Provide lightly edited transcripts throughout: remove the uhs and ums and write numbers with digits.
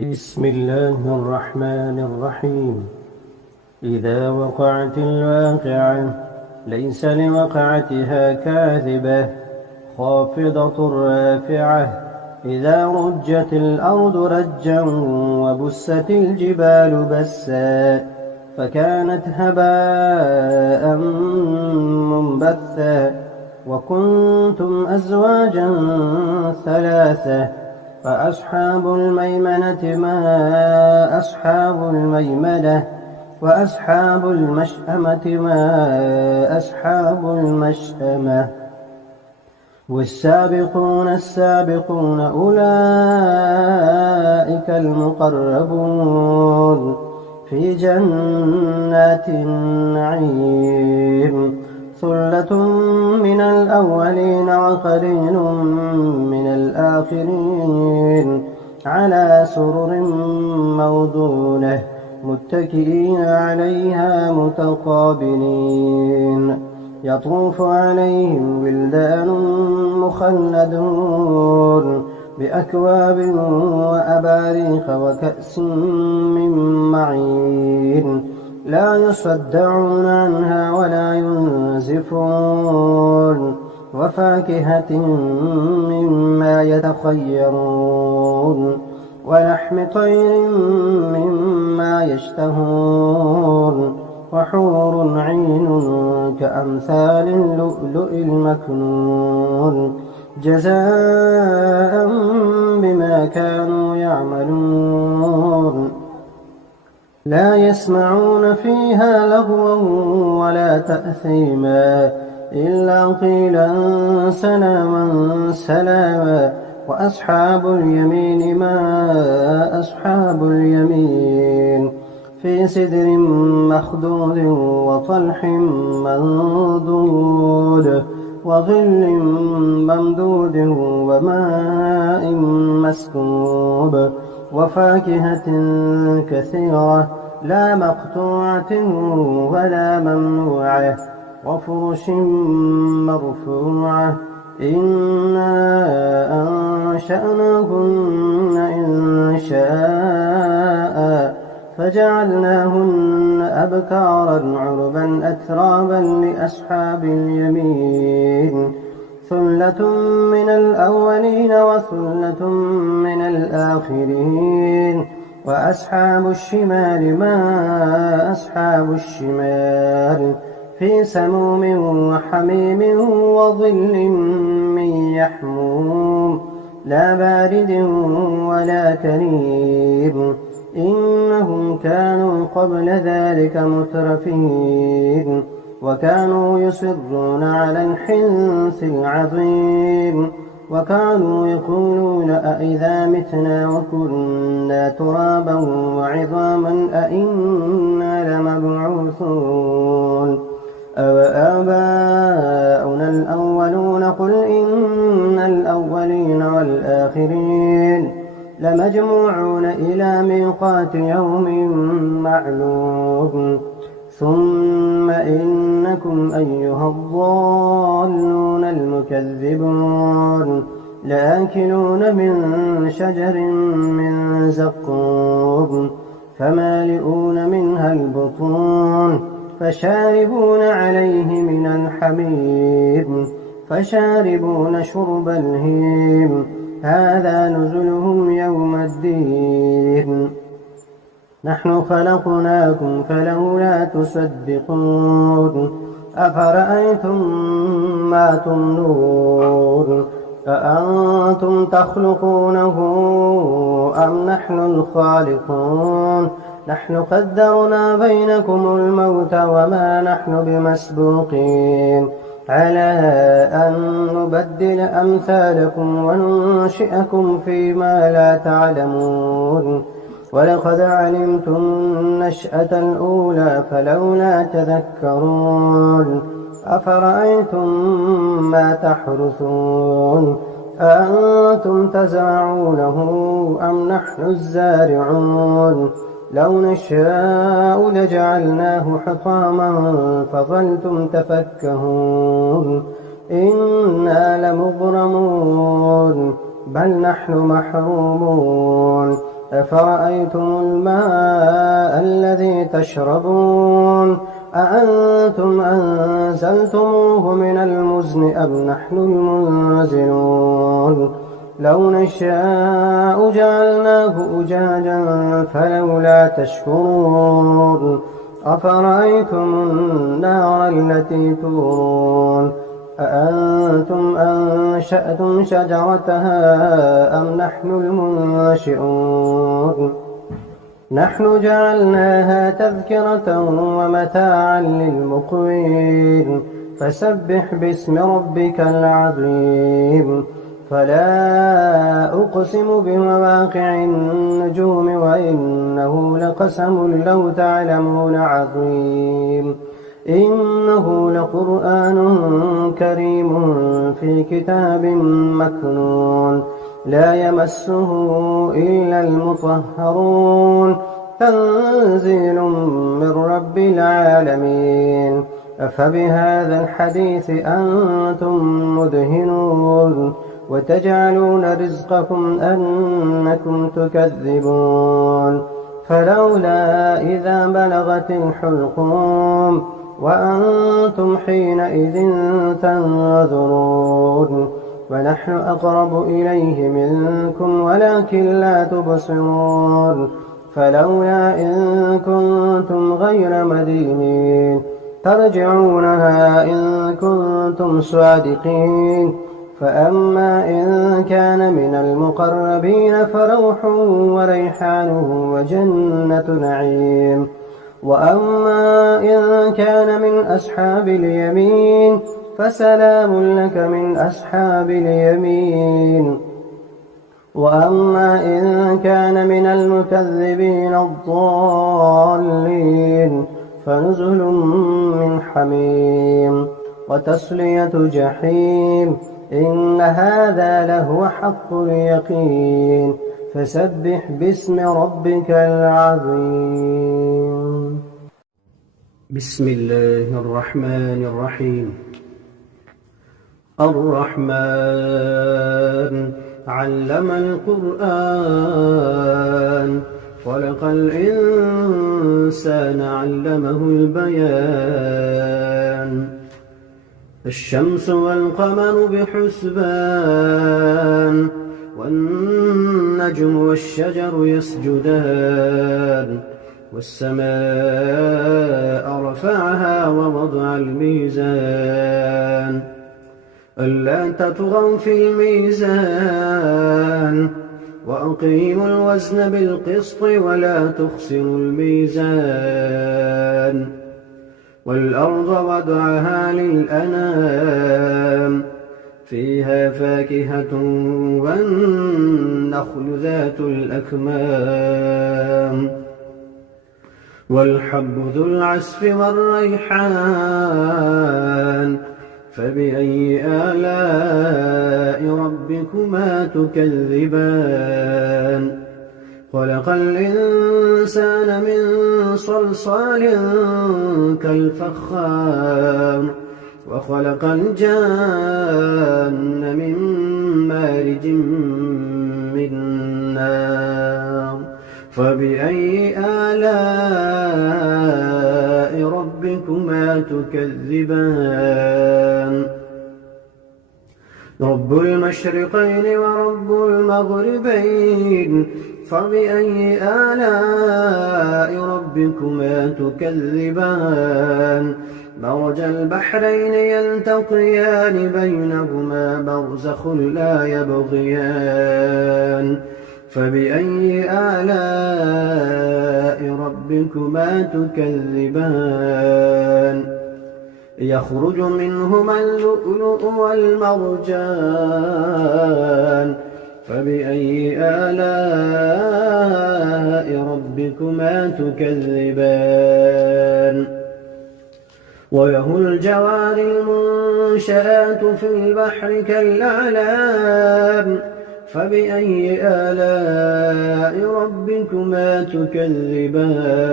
بسم الله الرحمن الرحيم. إذا وقعت الواقعة ليس لوقعتها كاذبة خافضة رافعة. إذا رجت الأرض رجا وبست الجبال بسا فكانت هباء منبثا وكنتم أزواجا ثلاثة فأصحاب الميمنة ما أصحاب الميمنة وأصحاب المشأمة ما أصحاب المشأمة. والسابقون السابقون أولئك المقربون في جنات النعيم. ثلة من الأولين وقليل من الآخرين على سرر موضونة متكئين عليها متقابلين. يطوف عليهم ولدان مخلدون بأكواب وأباريق وكأس من معين لا يصدعون عنها ولا ينزفون. وفاكهة مما يتخيرون ولحم طير مما يشتهون. وحور عين كأمثال اللؤلؤ المكنون جزاء بما كانوا يعملون. لا يسمعون فيها لغوا ولا تأثيما إلا قيلا سلاما سلاما. وأصحاب اليمين ما أصحاب اليمين في سدر مخضود وطلح منضود وظل ممدود وماء مسكوب. وفاكهة كثيرة لا مقطوعة ولا ممنوعة وفرش مرفوعة. إنا أنشأناهن إن شاء فجعلناهن أبكارا عربا أترابا لأصحاب اليمين. ثلة من الأولين وثلة من الآخرين. وأصحاب الشمال ما أصحاب الشمال في سموم وحميم وظل من يحموم لا بارد ولا كريم. إنهم كانوا قبل ذلك مترفين وكانوا يصرون على الحنث العظيم. وكانوا يقولون أئذا متنا وكنا ترابا وعظاما أئنا لمبعوثون أو آباؤنا الأولون قل إن الأولين والآخرين لمجموعون إلى ميقات يوم معلوم. ثم إنكم أيها الضالون المكذبون لآكلون من شجر من زقوم فمالئون منها البطون فشاربون عليه من الحميم فشاربون شرب الهيم هذا نزلهم يوم الدين. نحن خلقناكم فلولا تصدقون. أفرأيتم ما تمنون أأنتم تخلقونه أم نحن الخالقون. نحن قدرنا بينكم الموت وما نحن بمسبوقين على أن نبدل أمثالكم وننشئكم فيما لا تعلمون. ولقد علمتم النشأة الأولى فلولا تذكرون. أفرأيتم ما تحرثون أأنتم تزرعونه أم نحن الزارعون. لو نشاء لجعلناه حطاما فظلتم تفكهون إنا لمغرمون بل نحن محرومون أفرأيتم الماء الذي تشربون أأنتم أنزلتموه من المزن أم نحن المنزلون لو نشاء جعلناه أجاجا فلولا تشكرون أفرأيتم النار التي تورون أأنتم أنشأتم شجرتها أم نحن المنشئون نحن جعلناها تذكرة ومتاعا للمقوين فسبح باسم ربك العظيم فلا أقسم بمواقع النجوم وإنه لقسم لو تعلمون عظيم إنه لقرآن كريم في كتاب مكنون لا يمسه إلا المطهرون تنزيل من رب العالمين أفبهذا الحديث أنتم مدهنون وتجعلون رزقكم أنكم تكذبون فلولا إذا بلغت الحلقوم وأنتم حينئذ تنظرون ونحن أقرب إليه منكم ولكن لا تبصرون فلولا إن كنتم غير مدينين ترجعونها إن كنتم صادقين فأما إن كان من المقربين فروح وريحان وجنة نعيم وأما إن كان من أصحاب اليمين فسلام لك من أصحاب اليمين وأما إن كان من المكذبين الضالين فنزل من حميم وتصلية جحيم إن هذا لهو حق اليقين فسبح باسم ربك العظيم بسم الله الرحمن الرحيم الرحمن علم القرآن خلق الإنسان علمه البيان الشمس والقمر بحسبان والنجم والشجر يسجدان والسماء رفعها ووضع الميزان ألا تطغوا في الميزان وأقيموا الوزن بالقسط ولا تخسروا الميزان والأرض وضعها للأنام فيها فاكهة والنخل ذات الأكمام والحب ذو العصف والريحان فبأي آلاء ربكما تكذبان خلق الإنسان من صلصال كالفخار وخلق الجان من مارج من نار فبأي آلاء ربكما تكذبان رب المشرقين ورب المغربين فبأي آلاء ربكما تكذبان مرج البحرين يلتقيان بينهما برزخ لا يبغيان فبأي آلاء ربكما تكذبان يخرج منهما اللؤلؤ والمرجان فبأي آلاء ربكما تكذبان وله الجوار المنشآت في البحر كالأعلام فبأي آلاء ربكما تكذبان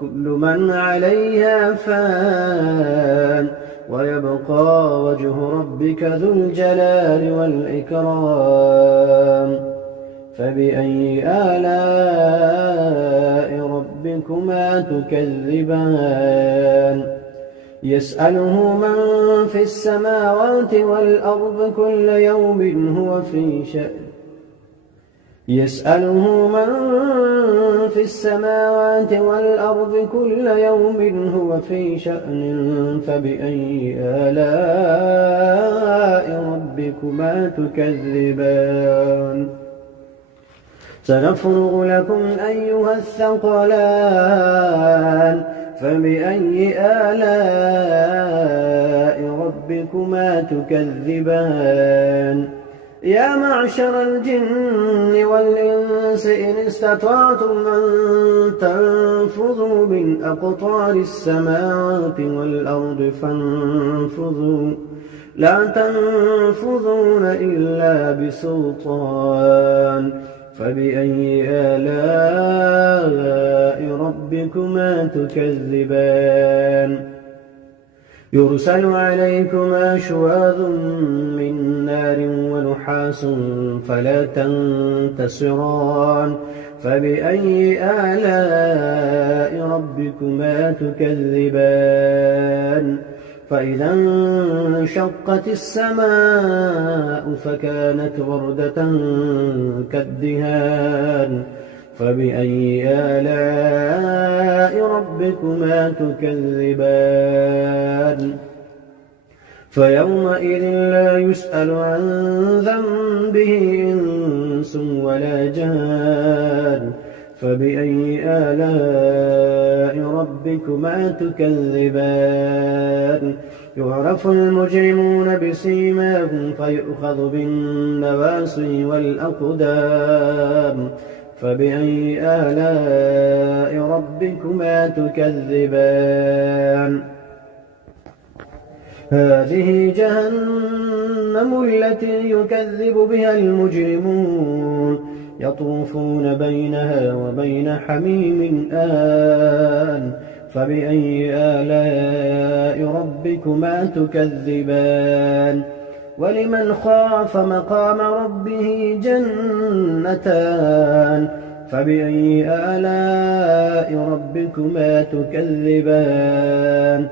كل من عليها فان ويبقى وجه ربك ذو الجلال والإكرام فبأي آلاء ربكما تكذبان يسأله من في السماوات والأرض كل يوم هو في شأن يسأله من في السماوات والأرض كل يوم هو في شأن فبأي آلاء ربكما تكذبان سنفرغ لكم أيها الثقلان فبأي آلاء ربكما تكذبان يا معشر الجن والإنس إن استطعتم أن تنفذوا من أقطار السماوات والأرض فانفذوا لا تنفذون إلا بسلطان فبأي آلاء ربكما تكذبان يرسل عليكما شواظ من نار ونحاس فلا تنتصران فبأي آلاء ربكما تكذبان فإذا انشقت السماء فكانت وردة كالدهان فبأي آلاء ربكما تكذبان فيومئذ لا يسأل عن ذنبه إنس ولا جان فبأي آلاء ربكما تكذبان يعرف المجرمون بسيماهم فيؤخذ بالنواصي والأقدام فبأي آلاء ربكما تكذبان هذه جهنم التي يكذب بها المجرمون يطوفون بينها وبين حميم آن فبأي آلاء ربكما تكذبان ولمن خاف مقام ربه جنتان فبأي آلاء ربكما تكذبان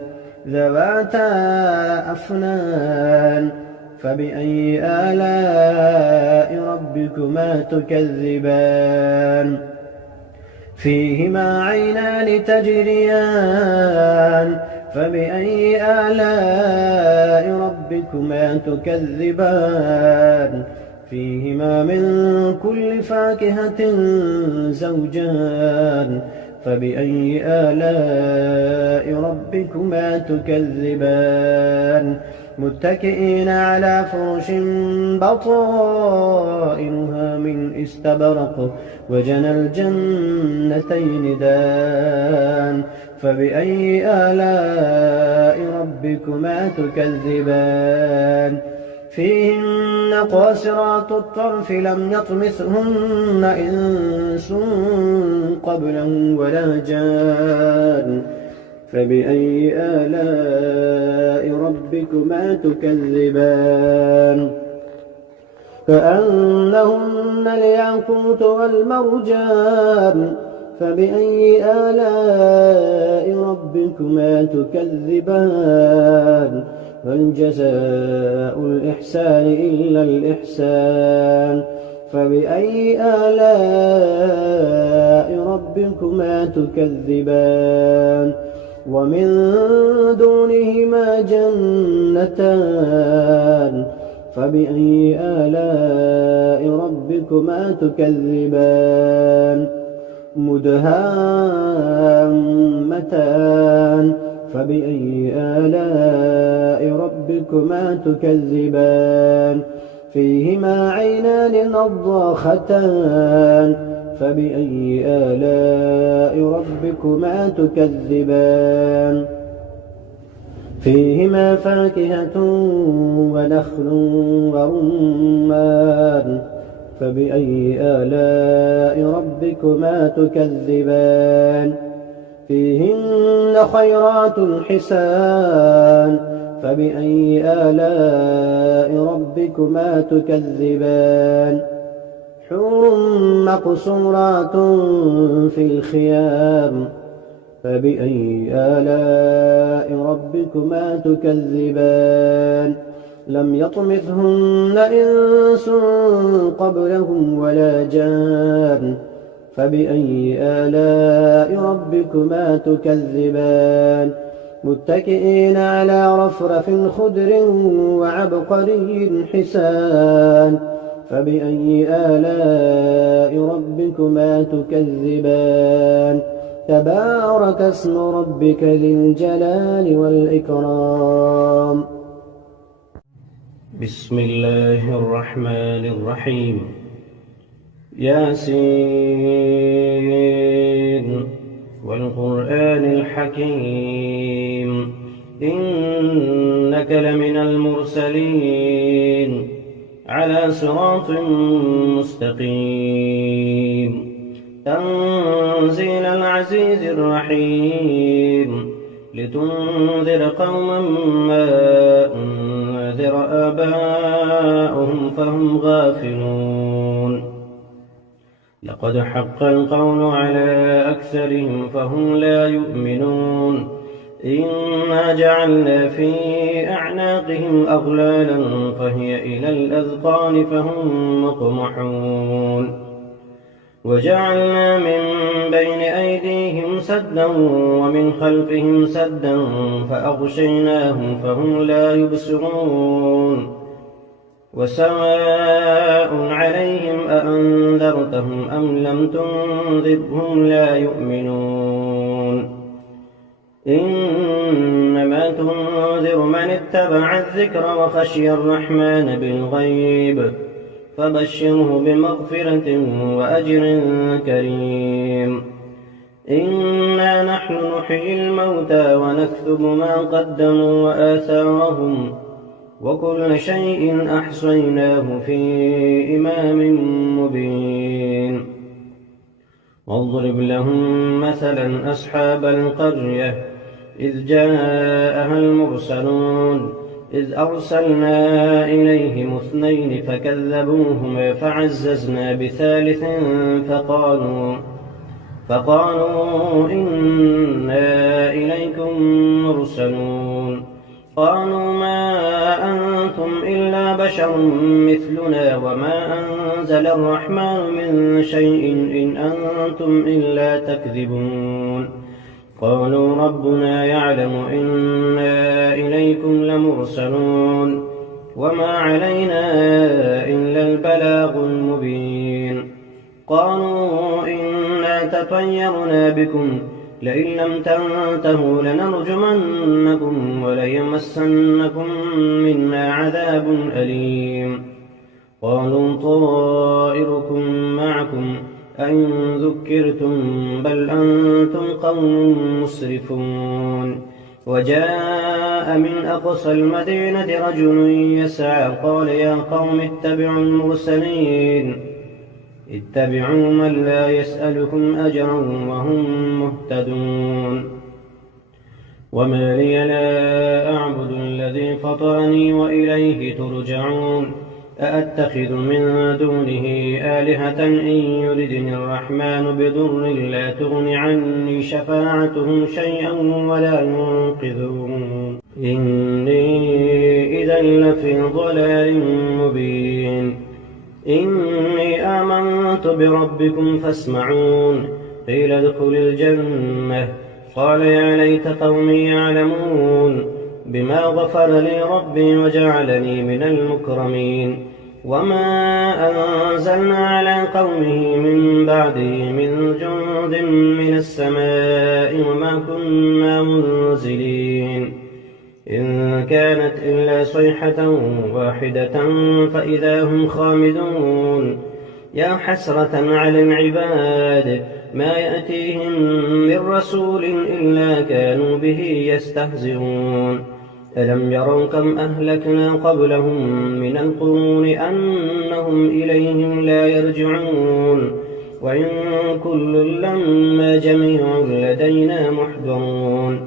ذواتا أفنان فبأي آلاء ربكما تكذبان فيهما عينان تجريان فبأي آلاء ربكما تكذبان فيهما من كل فاكهة زوجان فبأي آلاء ربكما تكذبان متكئين على فرش بطائنها من استبرق وجنى الجنتين دان فبأي آلاء ربكما تكذبان فيهن قاصرات الطرف لم يطمثهن إنس قبلهم ولا جان فبأي آلاء ربكما تكذبان كأنهن الياقوت والمرجان فبأي آلاء ربكما تكذبان هل جزاء الإحسان إلا الإحسان فبأي آلاء ربكما تكذبان ومن دونهما جنتان فبأي آلاء ربكما تكذبان مدهامتان فبأي آلاء ربكما تكذبان فيهما عينان نضاختان فبأي آلاء ربكما تكذبان فيهما فاكهة ونخل ورمان فبأي آلاء ربكما تكذبان فيهن خيرات حسان فبأي آلاء ربكما تكذبان حور مقصورات في الخيام فبأي آلاء ربكما تكذبان لم يطمثهن إنس قبلهم ولا جان فبأي آلاء ربكما تكذبان متكئين على رفرف خضر وعبقري حسان فبأي آلاء ربكما تكذبان تبارك اسم ربك ذي الجلال والإكرام بسم الله الرحمن الرحيم ياسين والقرآن الحكيم إنك لمن المرسلين على صراط مستقيم تنزيل العزيز الرحيم لتنذر قوما ما أنذر آباؤهم فهم غافلون لقد حق القول على أكثرهم فهم لا يؤمنون إنا جعلنا في أعناقهم أغلالا فهي إلى الأذقان فهم مقمحون وجعلنا من بين أيديهم سدا ومن خلفهم سدا فأغشيناهم فهم لا يبصرون وسواء عليهم أأنذرتهم أم لم تنذرهم لا يؤمنون إنما تنذر من اتبع الذكر وخشي الرحمن بالغيب فبشره بمغفرة وأجر كريم إنا نحن نحيي الموتى ونكتب ما قدموا وآثارهم وكل شيء أحصيناه في إمام مبين واضرب لهم مثلا أصحاب القرية إذ جاءها المرسلون إذ أرسلنا إليهم 2 فكذبوهما فعززنا بثالث فقالوا إنا إليكم مرسلون قالوا ما أنتم إلا بشر مثلنا وما أنزل الرحمن من شيء إن أنتم إلا تكذبون قالوا ربنا يعلم إنا إليكم لمرسلون وما علينا إلا البلاغ المبين قالوا إنا تطيرنا بكم لئن لم تنتهوا لنرجمنكم وليمسنكم منا عذاب أليم قالوا طائركم معكم أئن ذكرتم بل أنتم قوم مسرفون وجاء من أقصى المدينة رجل يسعى قال يا قوم اتبعوا المرسلين اتبعوا من لا يسألكم أجرا وهم مهتدون وما لي لا أعبد الذي فطرني وإليه ترجعون أأتخذ من دونه آلهة إن يردني الرحمن بضر لا تغن عني شفاعتهم شيئا ولا ينقذون إني إذا لفي ضلال مبين إني آمنت بربكم فاسمعون قيل ادخل الجنة قال يا ليت قومي يعلمون بما غفر لي ربي وجعلني من المكرمين وما أنزلنا على قومه من بعده من جند من السماء وما كنا منزلين إن كانت إلا صيحة واحدة فإذا هم خامدون يا حسرة على العباد ما يأتيهم من رسول إلا كانوا به يستهزئون ألم يروا كم أهلكنا قبلهم من القرون أنهم إليهم لا يرجعون وإن كل لما جميع لدينا محضرون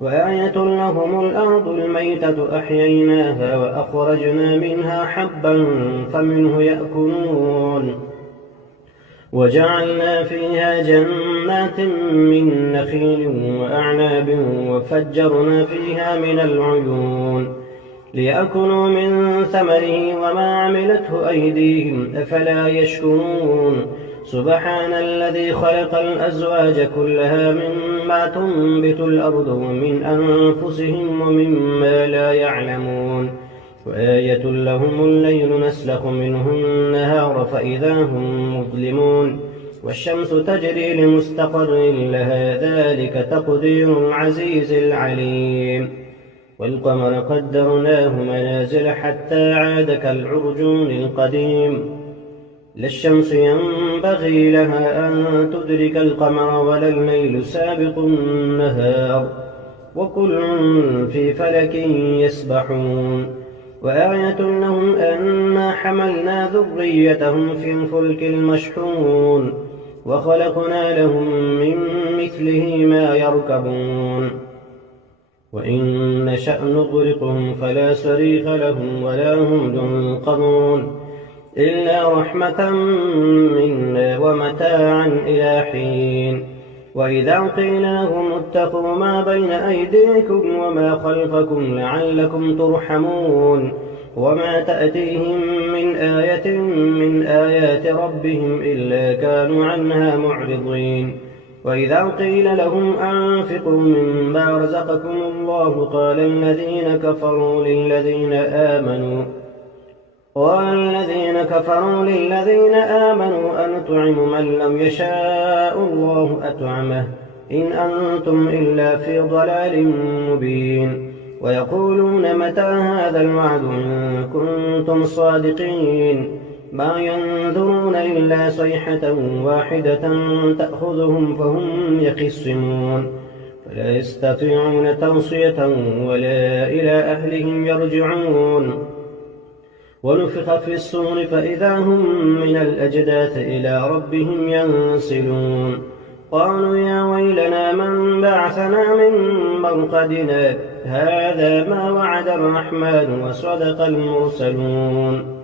وآية لهم الأرض الميتة أحييناها وأخرجنا منها حبا فمنه يأكلون وجعلنا فيها جنات من نخيل وأعناب وفجرنا فيها من العيون ليأكلوا من ثمره وما عملته أيديهم أفلا يشكرون سبحان الذي خلق الأزواج كلها مما تنبت الأرض ومن أنفسهم ومما لا يعلمون وآية لهم الليل نسلخ منه النهار فإذا هم مظلمون والشمس تجري لمستقر لها ذلك تقدير العزيز العليم والقمر قدرناه منازل حتى عاد كالعرجون القديم لا الشمس ينبغي لها أن تدرك القمر ولا الليل سابق النهار وكل في فلك يسبحون وآية لهم أنا حملنا ذريتهم في الفلك المشحون وخلقنا لهم من مثله ما يركبون وإن نشأ نغرقهم فلا صريخ لهم ولا هم ينقذون إلا رحمة منا ومتاعا إلى حين وإذا قيل لهم اتقوا ما بين أيديكم وما خلفكم لعلكم ترحمون وما تأتيهم من آية من آيات ربهم إلا كانوا عنها معرضين وإذا قيل لهم أنفقوا مما رزقكم الله قال الذين كفروا للذين آمنوا أنطعم من لم يشاء الله أطعمه إن أنتم إلا في ضلال مبين ويقولون متى هذا الوعد إن كنتم صادقين ما ينظرون إلا صيحة واحدة تأخذهم فهم يخصمون فلا يستطيعون توصية ولا إلى أهلهم يرجعون ونفخ في الصور فإذا هم من الأجداث إلى ربهم ينسلون قالوا يا ويلنا من بعثنا من مرقدنا هذا ما وعد الرحمن وصدق المرسلون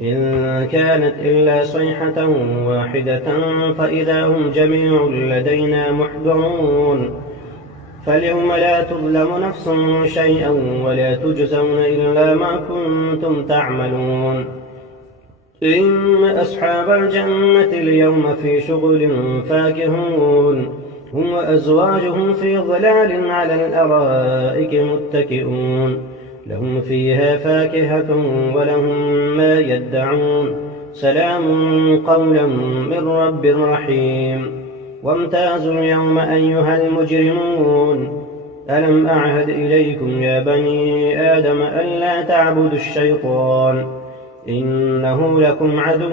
إن كانت إلا صيحة واحدة فإذا هم جميع لدينا محضرون فاليوم لا تظلم نفس شيئا ولا تجزون إلا ما كنتم تعملون إن أصحاب الجنة اليوم في شغل فاكهون هم وأزواجهم في ظلال على الأرائك متكئون لهم فيها فاكهة ولهم ما يدعون سلام قولا من رب رحيم وامتازوا اليوم أيها المجرمون ألم أعهد إليكم يا بني آدم ألا تعبدوا الشيطان إنه لكم عدو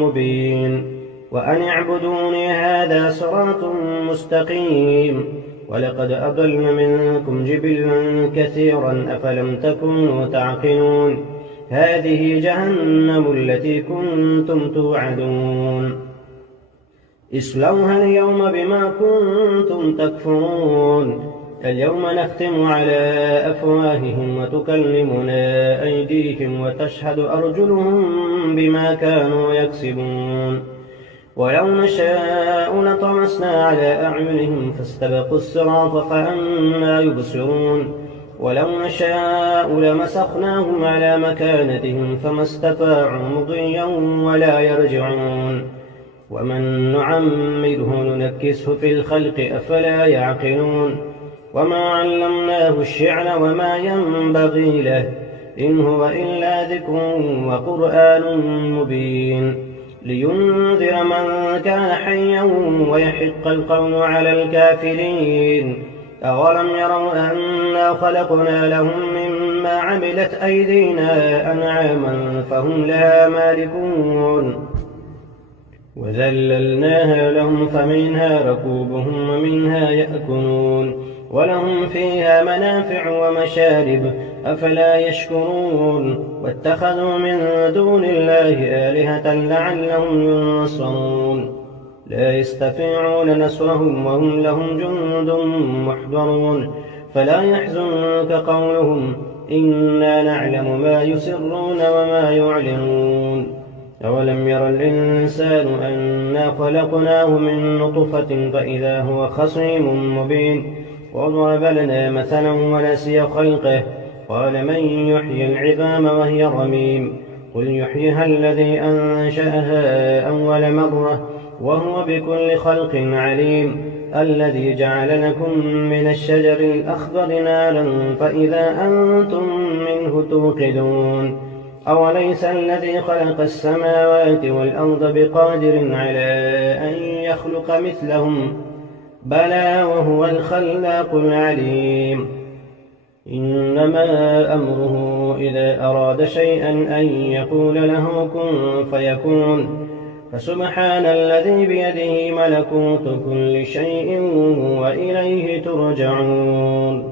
مبين وأن اعبدوني هذا صراط مستقيم ولقد أضل منكم جبلا كثيرا أفلم تكونوا تعقلون هذه جهنم التي كنتم توعدون اصلوها اليوم بما كنتم تكفرون اليوم نختم على أفواههم وتكلمنا أيديهم وتشهد أرجلهم بما كانوا يكسبون ولو نشاء لطمسنا على أعينهم فاستبقوا الصراط فأنى يبصرون ولو نشاء لمسخناهم على مكانتهم فما استطاعوا مضيا ولا يرجعون ومن نعمره ننكسه في الخلق أفلا يعقلون وما علمناه الشعر وما ينبغي له إن هو إلا ذكر وقرآن مبين لينذر من كان حيا ويحق القول على الكافرين أولم يروا أنا خلقنا لهم مما عملت أيدينا أنعاما فهم لها مالكون وذللناها لهم فمنها ركوبهم ومنها يأكلون ولهم فيها منافع ومشارب أفلا يشكرون واتخذوا من دون الله آلهة لعلهم ينصرون لا يستطيعون نصرهم وهم لهم جند محضرون فلا يحزنك قولهم إنا نعلم ما يسرون وما يعلنون أولم ير الإنسان أنا خلقناه من نطفة فإذا هو خصيم مبين وضرب لنا مثلا ونسي خلقه قال من يحيي العظام وهي رميم قل يحييها الذي أنشأها أول مرة وهو بكل خلق عليم الذي جعل لكم من الشجر الأخضر نارا فإذا أنتم منه توقدون أوليس الذي خلق السماوات والأرض بقادر على أن يخلق مثلهم بلى وهو الخلاق العليم إنما أمره إذا أراد شيئا أن يقول له كن فيكون فسبحان الذي بيده ملكوت كل شيء وإليه ترجعون